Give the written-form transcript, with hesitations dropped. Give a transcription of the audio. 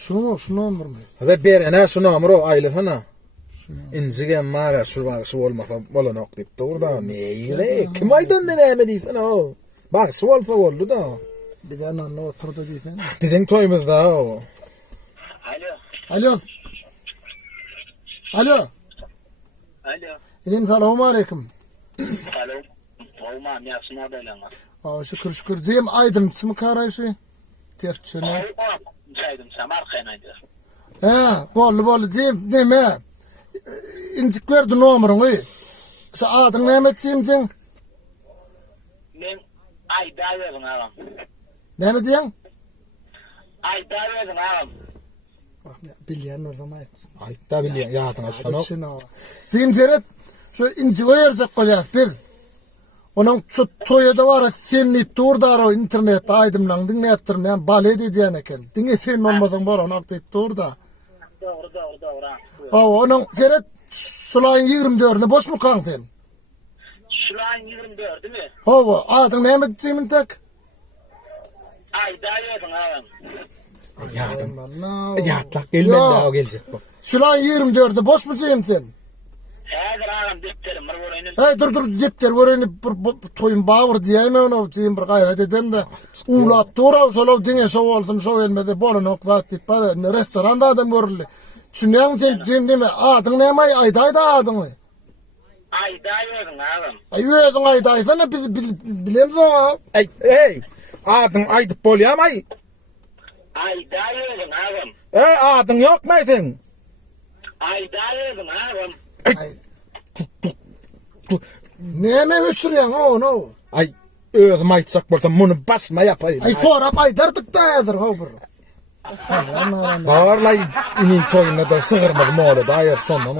Şunu ömrüm. Ve berene şu numara aylıfana. İncigen mara şu olmasa bolanok dip durda. Neyle? Kim aydan ne deysen o? Bak şu olsa oldu da. Bir de ananla oturdu deysen. Bizim toyumuzda o. Alo. Alo. İlim selamun aleyküm. Alo. Olmam ya şuna belana. Aa şükür. Zeyim aydın çımı karayışı. Terçene. Çaydım samar kaynaydı. Bolu zeyim neme. İncik verdi numarını. Şu adın Mehmetciğim sen. Men aydaverdim ağam. Mehmet diyen? Aydaverdim ağam. Bilyen o zaman et. Ay da biliyor ya adına şunu. Zeyim teret. Şu inci verecek koyacağız biz. Onun şu toyada var senlip durda o internette aydımlan dinlettirme yani bale dediyen eken. Dinle sen olmadan var onu aktif durda. Doğru. Onun teret sulayın 24'ünü boş mu kan sen? Şulan 24 değil mi? Adın Mehmetciğimin tek. Aydaverdim ağam. Yatlak gelmedi daha o gelecek bak. Sulayın 24'ünü boş mu Ceyim sen? Häzir ağam dipterim bir orayını. Dur dipter öğrenip toyun bağır diyeyim onu Ceyim bir gayret edem de. Uğlap dura solo dine şov olsun şov elmedi bolun oklat dip var restoranda adam görüldü. Çünkü sen Ceyim deme adın ne may ayda adın mı? Aydaverdim ağam. Ayıydın aydaysan biz bilemiz o. Hey adın aydıp bolyam ay. Aydaverdim ağam. Adın yok mu sen? Aydaverdim ağam. Neme uçuruyan o? Ay özüm aytsak bolsam bunu basma yapayım. Ay sonra aydardık da yadır o bir. Bağırlay inin toyuna da sığırmaz mı oldu ayır sondan.